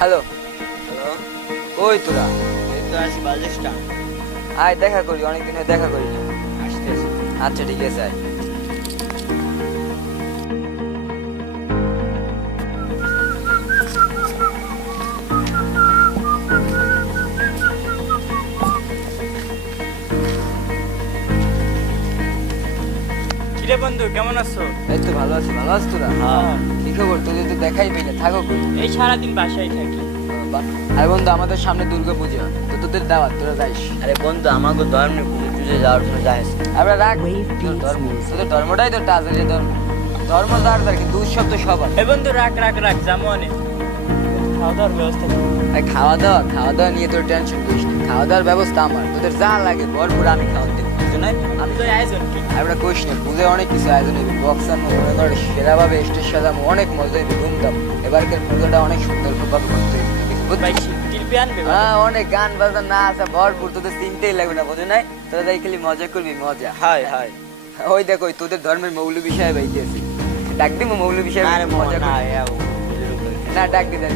Hello, hello, কই তোরা? এই তো আছি বাস স্ট্যান্ড। আয় দেখা করি, অনেকদিন হয়ে দেখা করি না। আসতেছি। আচ্ছা ঠিক আছে আয়। কিরে বন্ধু, কেমন আছো? এই তো ভালো আছি। ভালো আছি তোরা? হ্যাঁ, কি খবর? তোদের তো দেখাই পাই না, থাকো কই? এই সারাদিন বাসায় থাকি। আরে বন্ধু, আমাদের সামনে দুর্গা পূজা, তো তোদের দাওয়াত, তোরা যাইস। আরে বন্ধু, আমাকে ধর্মে পুজো টুজে যাওয়ার কোনো যায় না। আমরা রাখ তোর ধর্ম, তোদের ধর্মটাই তো টাজারি ধর্ম। ধর্ম যার তার, কিন্তু উৎসব তো সবার। এই বন্ধু, রাখ যাবো অনেক। খাওয়া দাওয়ার ব্যবস্থা করো। আর খাওয়া দাওয়া নিয়ে তোর টেনশন করিস না। খাওয়া দাওয়ার ব্যবস্থা আমার, তোদের যা লাগে ভরপুর আমি খাওয়া দেবো। আমি তো আয়োজন কি আমরা কইস না, পুজোয় অনেক কিছু আয়োজন হইবে। বক্সার মনে কর সেরাভাবে স্টেজ সাজাবো, অনেক মজা হইবে, ধুমধাম। এবারকার পুজোটা অনেক সুন্দর ভাবে করতে হইবে। ভাই, শিল্পী আনবে? হ্যাঁ, অনেক গান বাজনা না আছে ভরপুর, তোদের চিনতেই লাগবে না, বোঝো নাই? তোরা যাই খালি মজা করবি, মজা। High high. ওই দেখো, ওই তোদের ধর্মের মৌলবী সাহেব আইতেছে। ডাক দিব মৌলবী সাহেব, আরে মজা না, করবি। না, ডাক দিতে।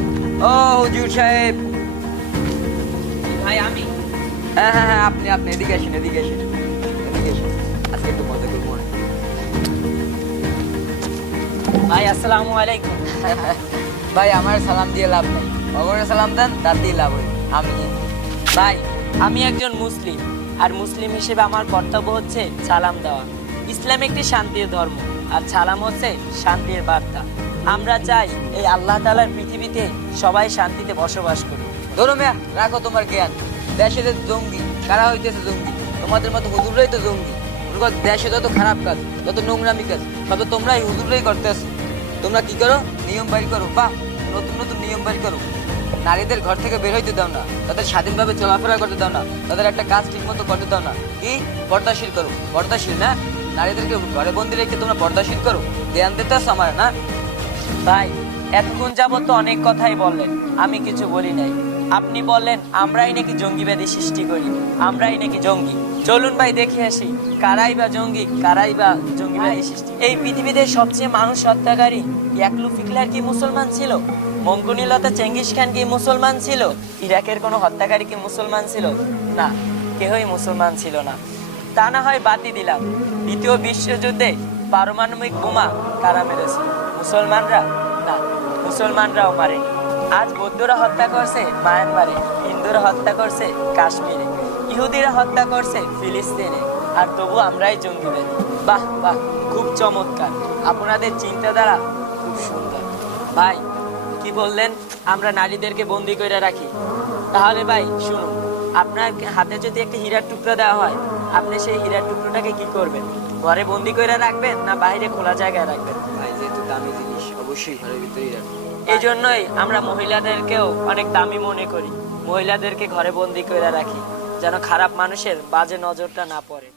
ও হুজুর সাহেব। ভাই আমি। হ্যাঁ হ্যাঁ হ্যাঁ, আপনি এদিকে আসেন, এদিকে আসেন, এদিকে আসেন। আজকে একটু মজা করবো। ভাই আসসালামু আলাইকুম। ভাই, আমার সালাম দিয়ে লাভ নাই, ভগবানের সালাম দেন, তাতেই লাভ হইবে। আমি ভাই, আমি একজন মুসলিম, আর মুসলিম হিসেবে আমার কর্তব্য হচ্ছে সালাম দেওয়া। ইসলাম একটি শান্তির ধর্ম, আর সালাম হচ্ছে শান্তির বার্তা। আমরা চাই এই আল্লাহ তাআলার পৃথিবীতে সবাই শান্তিতে বসবাস করি। ধরো মেয়া, রাখো তোমার জ্ঞান। দেশে যে জঙ্গি, কারা হইতেছে জঙ্গি? তোমাদের মতো হুজুররাই তো জঙ্গি। মনে করো, দেশে যত খারাপ কাজ, যত নোংরামি কাজ, সব তোমরাই হুজুররাই করতেছো। তোমরা কি করো? নিয়ম বাইর করো, বাহ, নতুন নতুন নিয়ম বাইর করো। নারীদের ঘর থেকে বের হইতে দাও না, তাদের স্বাধীনভাবে চলাফেরা করতে দাও না, তাদের একটা কাজ ঠিক মতো করতে দাও না। কি পর্দাশীল করো? পর্দাশীল না, নারীদেরকে ঘরে বন্দি রেখে তোমরা পর্দাশীল করো। ধ্যান দিতে আসো আমার, না? ভাই, এতক্ষণ যাবত তো অনেক কথাই বললেন, আমি কিছু বলি নাই। আপনি বললেন আমরাই নাকি জঙ্গিবাদী সৃষ্টি করি, আমরাই নাকি জঙ্গি। চলুন ভাই, দেখে আসি কারাই বা জঙ্গি, কারাই বা জঙ্গিবাদী সৃষ্টি। এই পৃথিবীতে সবচেয়ে মানুষ হত্যাকারী ইয়াকলুফ হিটলার কি মুসলমান ছিল? মঙ্গোলিয়তা চেঙ্গিস খান কি মুসলমান ছিল? ইরাকের কোনো হত্যাকারী কি মুসলমান ছিল? না, কেহই মুসলমান ছিল না। তা না হয় বাতি দিলাম, দ্বিতীয় বিশ্বযুদ্ধে পারমাণবিক বোমা কারা মেরেছে? মুসলমানরা? না, মুসলমানরাও মারেনি। আজ বৌদ্ধরা হত্যা করছে মায়ানমারে, হিন্দুরা হত্যা করছে কাশ্মীরে, ইহুদিরা হত্যা করছে ফিলিস্তিনে, আর তবু আমরাই জঙ্গিবাদী। বাহ বাহ, খুব চমৎকার, আপনাদের চিন্তাধারা খুব সুন্দর। ভাই, কি বললেন আমরা নারীদেরকে বন্দি করে রাখি? তাহলে ভাই শুনুন, আপনার হাতে যদি একটা হীরার টুকরা দেওয়া হয়, আপনি সেই হীরার টুকরোটাকে কি করবেন? ঘরে বন্দি করে রাখবেন না বাইরে খোলা জায়গায় রাখবেন? ভাই, যেহেতু দামি জিনিস, অবশ্যই ঘরের ভিতরেই রাখবো। এই জন্যই আমরা মহিলাদেরকেও অনেক দামি মনে করি। মহিলাদেরকে ঘরে বন্দি করে রাখি, যেন খারাপ মানুষের বাজে নজরটা না পড়ে।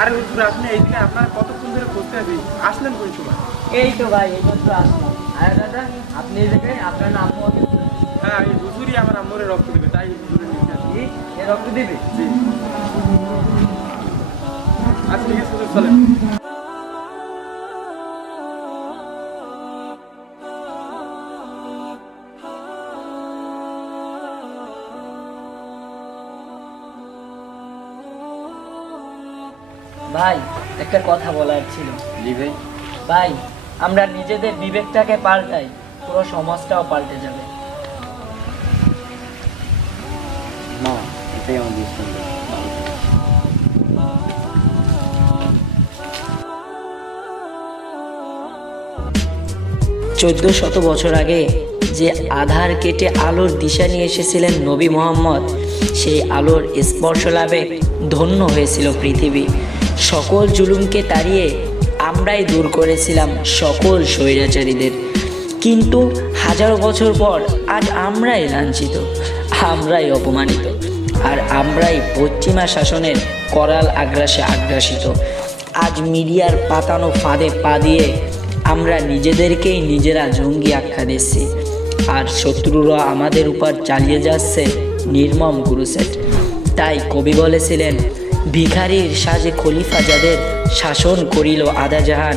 আরে হুজুর, আপনি এইদিকে আপনার কতক্ষণ ধরে খুঁজতে আছি, আসলেন কোন সময়? এই তো ভাই, এই মাত্র আসলাম। আরে দাদা, আপনি এই জায়গায় আপনার নাম? হ্যাঁ, এই হুজুরই আমার আম্মুরে রক্ত দেবে, তাই হুজুরের নিতে আসি। এ রক্ত দিবে? জি। আচ্ছা ঠিক আছে হুজুর, চলেন। ভাই, একটা কথা বলার ছিল। জি ভাই। ভাই, আমরা নিজেদের বিবেকটাকে পাল্টাই, পুরো সমাজটাও পাল্টে যাবে। না, এটাই আমাদের সুন্দর। 1400 বছর আগে যে আধার কেটে আলোর দিশা নিয়ে এসেছিলেন নবী মোহাম্মদ, সেই আলোর স্পর্শ লাভে ধন্য হয়েছিল পৃথিবী। সকল জুলুমকে তাড়িয়ে আমরাই দূর করেছিলাম সকল স্বৈরাচারীদের। কিন্তু হাজারো বছর পর আজ আমরাই লাঞ্ছিত, আমরাই অপমানিত, আর আমরাই পশ্চিমা শাসনের করাল আগ্রাসে আগ্রাসিত। আজ মিডিয়ার পাতানো ফাঁদে পা দিয়ে আমরা নিজেদেরকেই নিজেরা জঙ্গি আখ্যা দিচ্ছি, আর শত্রুরা আমাদের উপর চালিয়ে যাচ্ছে নির্মম ক্রুসেড। তাই কবি বলেছিলেন, ভিখারির সাজে খলিফা যাদের শাসন করিল আদা জাহান,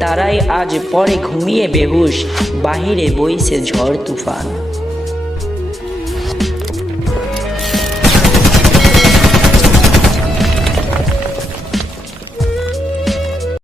তারাই আজ পরে ঘুমিয়ে বেহুশ, বাহিরে বইছে ঝড় তুফান।